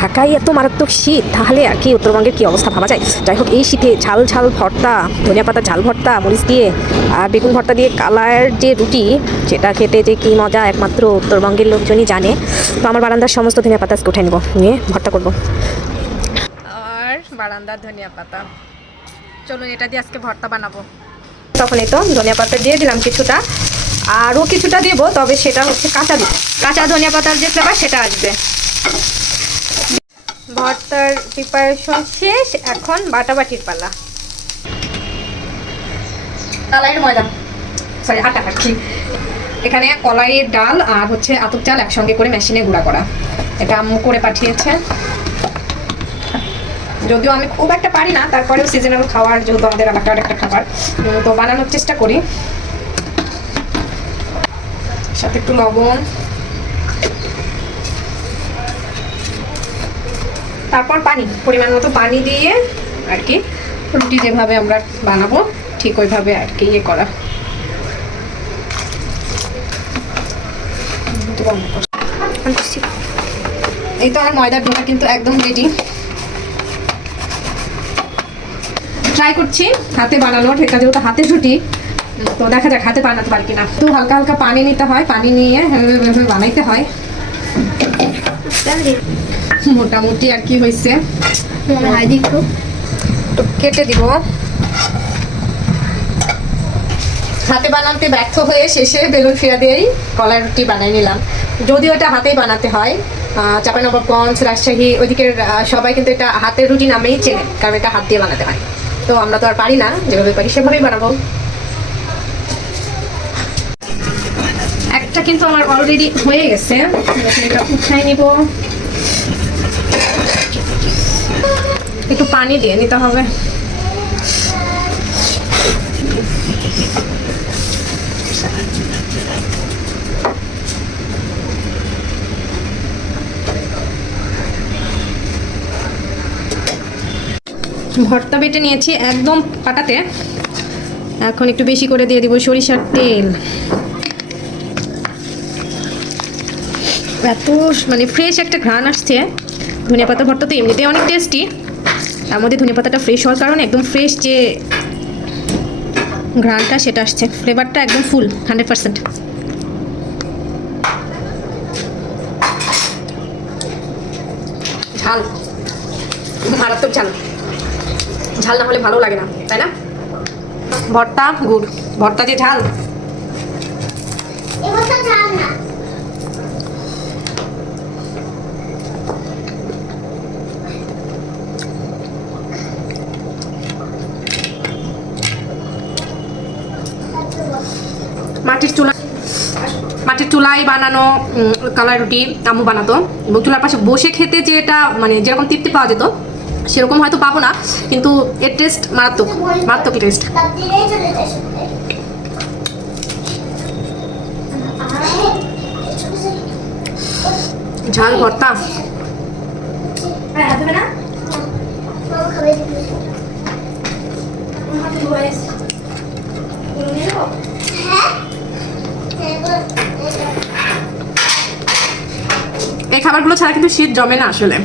ঢাকায় এত মারাত্মক শীত তাহলে আর কি উত্তরবঙ্গের কি অবস্থা ভাবা যায়? যাই হোক এই শীতে ঝাল ঝাল ভর্তা ধনিয়া পাতা ঝাল ভর্তা মরিচ দিয়ে আর বেগুন ভর্তা দিয়ে কালার যে রুটি সেটা খেতে যে কি মজা একমাত্র উত্তরবঙ্গের লোকজনই জানে। তো আমার বারান্দার সমস্ত ধনিয়া পাতা উঠে নেব নিয়ে ভর্তা করব। আর বারান্দার ধনিয়া পাতা। চলুন এটা দিয়ে আজকে ভর্তা বানাবো। তখন এই তো ধনিয়া পাতা দিয়ে দিলাম কিছুটা আরও কিছুটা দেবো তবে সেটা হচ্ছে কাঁচা কাঁচা ধনিয়া পাতার যে ফ্লেভার সেটা আসবে। ভর্তার প্রিপারেশন শেষ, এখন বাটাবাটির পালা। কালাইয়ের ময়দা। সরি আটা কাটছি এখানে কলাইয়ের ডাল আর হচ্ছে আতপ চাল একসঙ্গে করে মেশিনে গুঁড়া করা। এটা আম্মু করে পাঠিয়েছে। যদিও আমি খুব একটা পারি না, তারপরেও সিজনাল খাবার যেহেতু আমাদের এলাকার একটা খাবার, তো বানানোর চেষ্টা করি। সাথে একটু লবণ। তারপর পানি, পরিমাণ মতো পানি দিয়ে আর কি রুটি যেভাবে আমরা বানাবো, ঠিক ওইভাবে আর কি ইয়ে করা। এই তো আমার ময়দার ডোটা কিন্তু একদম রেডি ট্রাই করছি, হাতে বানানোর এটা যেহেতু হাতে ছুটি তো দেখা যাক, হাতে বানাতে পারি কিনা। তো হালকা হালকা পানি নিতে হয়, পানি নিয়ে বানাইতে হয়। মোটামুটি আর কি হয়েছে কেটে দিব। হাতে বানাতে ব্যর্থ হয়ে শেষে বেলুন ফিরা দিয়েই কলাই রুটি বানাই নিলাম। যদিও এটা হাতেই বানাতে হয়। আহ, চাঁপাইনবাবগঞ্জ রাজশাহী ওইদিকের সবাই কিন্তু এটা হাতের রুটি নামেই চেনে কারণ এটা হাত দিয়ে বানাতে হয়। তো আমরা তো আর পারি না যেভাবে পারি সেভাবেই বানাবো। একটা কিন্তু আমার অলরেডি হয়ে গেছে। এটা উঠাই নিব। একটু পানি দিয়ে নিতে হবে। ভর্তা বেটে নিয়েছি একদম পাটাতে। এখন একটু বেশি করে দিয়ে দিব সরিষার তেল। এত মানে ফ্রেশ একটা ঘ্রাণ আসছে। ধনিয়া পাতা ভর্তা তো এমনিতেই অনেক টেস্টি তার মধ্যে ধনিয়া পাতাটা ফ্রেশ হওয়ার কারণে একদম ফ্রেশ যে ঘ্রাণটা, সেটা আসছে। ফ্লেভারটা একদম ফুল হান্ড্রেড পার্সেন্ট ঝাল। মারাত্মক ঝাল। ঝাল না হলে ভালো লাগে না, তাই না? ভর্তা, গুড়। ভর্তা দিয়ে ঝাল। মাটির চুলা মাটির চুলায় বানানো কালার রুটি আম্মু বানাতো এবং চুলার পাশে বসে খেতে যেটা মানে যেরকম তৃপ্তি পাওয়া যেত সেরকম হয়তো পাবো না কিন্তু এর টেস্ট মারাত্মক মারাত্মক টেস্ট ঝাল ভর্তা এই খাবারগুলো ছাড়া কিন্তু শীত জমে না আসলে।